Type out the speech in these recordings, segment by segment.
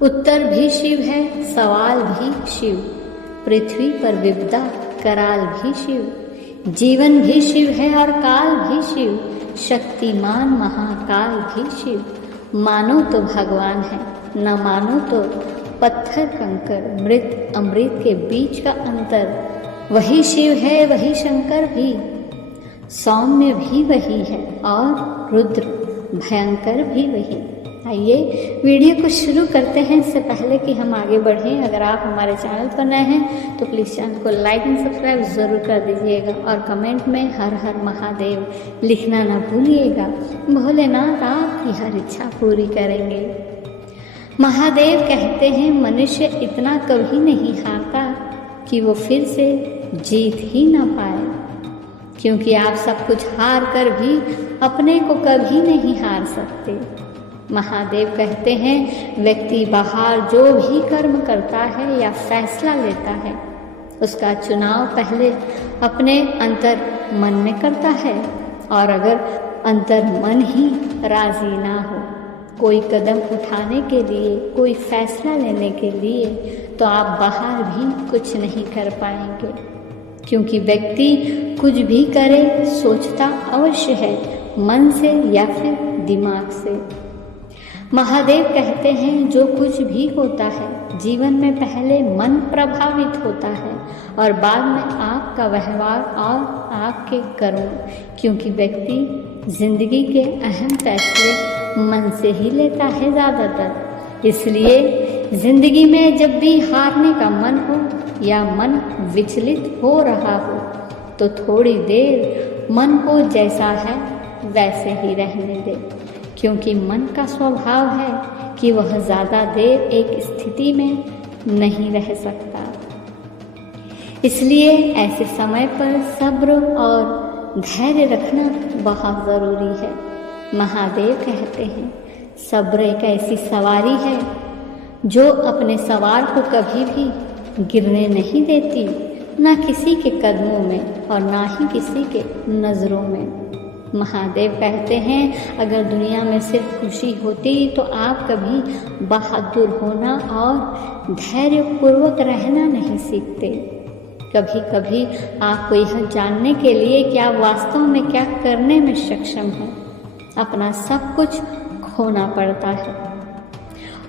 उत्तर भी शिव है, सवाल भी शिव, पृथ्वी पर विपदा कराल भी शिव, जीवन भी शिव है और काल भी शिव, शक्तिमान महाकाल भी शिव। मानो तो भगवान है, न मानो तो पत्थर कंकर, मृत अमृत के बीच का अंतर। वही शिव है, वही शंकर भी, सौम्य भी वही है और रुद्र भयंकर भी वही। आइए वीडियो को शुरू करते हैं। इससे पहले कि हम आगे बढ़ें, अगर आप हमारे चैनल पर नए हैं तो प्लीज़ चैनल को लाइक एंड सब्सक्राइब ज़रूर कर दीजिएगा और कमेंट में हर हर महादेव लिखना ना भूलिएगा। भोलेनाथ आपकी हर इच्छा पूरी करेंगे। महादेव कहते हैं मनुष्य इतना कभी नहीं हारता कि वो फिर से जीत ही ना पाए, क्योंकि आप सब कुछ हार कर भी अपने को कभी नहीं हार सकते। महादेव कहते हैं व्यक्ति बाहर जो भी कर्म करता है या फैसला लेता है, उसका चुनाव पहले अपने अंतर मन में करता है, और अगर अंतर मन ही राजी ना हो कोई कदम उठाने के लिए, कोई फैसला लेने के लिए, तो आप बाहर भी कुछ नहीं कर पाएंगे। क्योंकि व्यक्ति कुछ भी करे सोचता अवश्य है, मन से या फिर दिमाग से। महादेव कहते हैं जो कुछ भी होता है जीवन में पहले मन प्रभावित होता है और बाद में आपका व्यवहार और आपके कर्म, क्योंकि व्यक्ति जिंदगी के अहम फैसले मन से ही लेता है ज़्यादातर। इसलिए जिंदगी में जब भी हारने का मन हो या मन विचलित हो रहा हो तो थोड़ी देर मन को जैसा है वैसे ही रहने दे, क्योंकि मन का स्वभाव है कि वह ज़्यादा देर एक स्थिति में नहीं रह सकता। इसलिए ऐसे समय पर सब्र और धैर्य रखना बहुत ज़रूरी है। महादेव कहते हैं सब्र एक ऐसी सवारी है जो अपने सवार को कभी भी गिरने नहीं देती, ना किसी के कदमों में और ना ही किसी के नज़रों में। महादेव कहते हैं अगर दुनिया में सिर्फ खुशी होती तो आप कभी बहादुर होना और धैर्यपूर्वक रहना नहीं सीखते। कभी कभी आपको यह जानने के लिए कि आप वास्तव में क्या करने में सक्षम हैं, अपना सब कुछ खोना पड़ता है।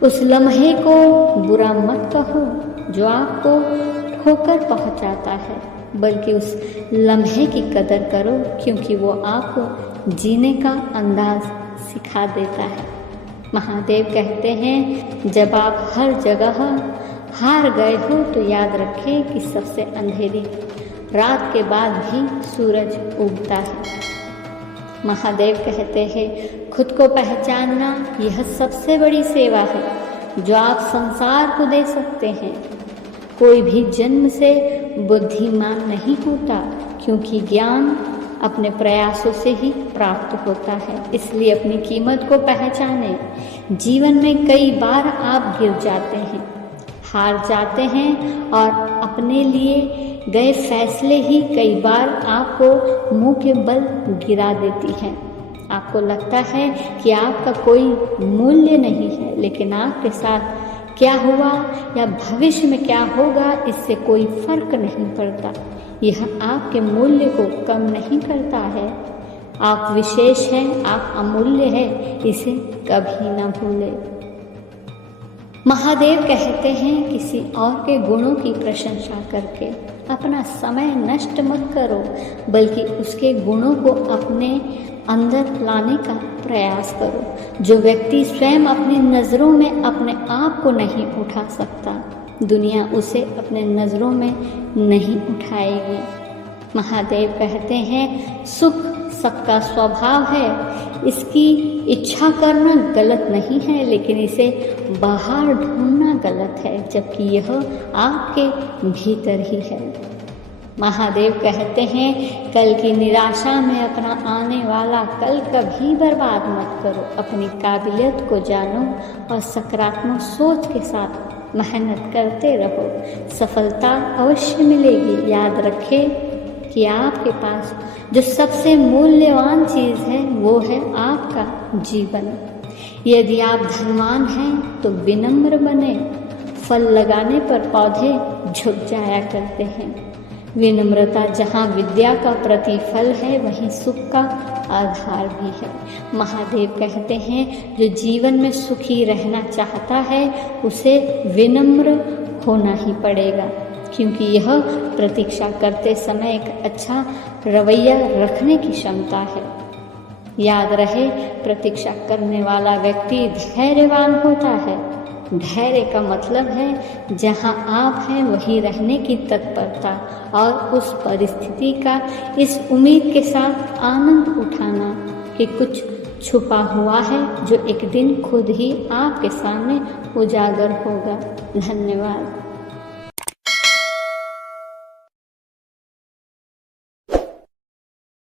उस लम्हे को बुरा मत कहो जो आपको ठोकर पहुंचाता है, बल्कि उस लम्हे की कदर करो, क्योंकि वो आपको जीने का अंदाज सिखा देता है। महादेव कहते हैं जब आप हर जगह हार गए हो तो याद रखें कि सबसे अंधेरी रात के बाद भी सूरज उगता है। महादेव कहते हैं खुद को पहचानना यह सबसे बड़ी सेवा है जो आप संसार को दे सकते हैं। कोई भी जन्म से बुद्धिमान नहीं होता, क्योंकि ज्ञान अपने प्रयासों से ही प्राप्त होता है। इसलिए अपनी कीमत को पहचानें। जीवन में कई बार आप गिर जाते हैं, हार जाते हैं और अपने लिए गए फैसले ही कई बार आपको मुंह के बल गिरा देती हैं। आपको लगता है कि आपका कोई मूल्य नहीं है, लेकिन आपके साथ क्या हुआ या भविष्य में क्या होगा इससे कोई फर्क नहीं पड़ता। यह आपके मूल्य को कम नहीं करता है। आप विशेष हैं, आप अमूल्य हैं, इसे कभी ना भूलें। महादेव कहते हैं किसी और के गुणों की प्रशंसा करके अपना समय नष्ट मत करो, बल्कि उसके गुणों को अपने अंदर लाने का प्रयास करो। जो व्यक्ति स्वयं अपनी नज़रों में अपने आप को नहीं उठा सकता, दुनिया उसे अपने नज़रों में नहीं उठाएगी। महादेव कहते हैं सुख सबका स्वभाव है, इसकी इच्छा करना गलत नहीं है, लेकिन इसे बाहर ढूंढना गलत है, जबकि यह आपके भीतर ही है। महादेव कहते हैं कल की निराशा में अपना आने वाला कल कभी बर्बाद मत करो। अपनी काबिलियत को जानो और सकारात्मक सोच के साथ मेहनत करते रहो, सफलता अवश्य मिलेगी। याद रखें कि आपके पास जो सबसे मूल्यवान चीज़ है वो है आपका जीवन। यदि आप धनवान हैं तो विनम्र बने। फल लगाने पर पौधे झुक जाया करते हैं। विनम्रता जहाँ विद्या का प्रतिफल है वहीं सुख का आधार भी है। महादेव कहते हैं जो जीवन में सुखी रहना चाहता है उसे विनम्र होना ही पड़ेगा, क्योंकि यह प्रतीक्षा करते समय एक अच्छा रवैया रखने की क्षमता है। याद रहे, प्रतीक्षा करने वाला व्यक्ति धैर्यवान होता है। धैर्य का मतलब है जहाँ आप हैं वहीं रहने की तत्परता और उस परिस्थिति का इस उम्मीद के साथ आनंद उठाना कि कुछ छुपा हुआ है जो एक दिन खुद ही आपके सामने उजागर होगा। धन्यवाद।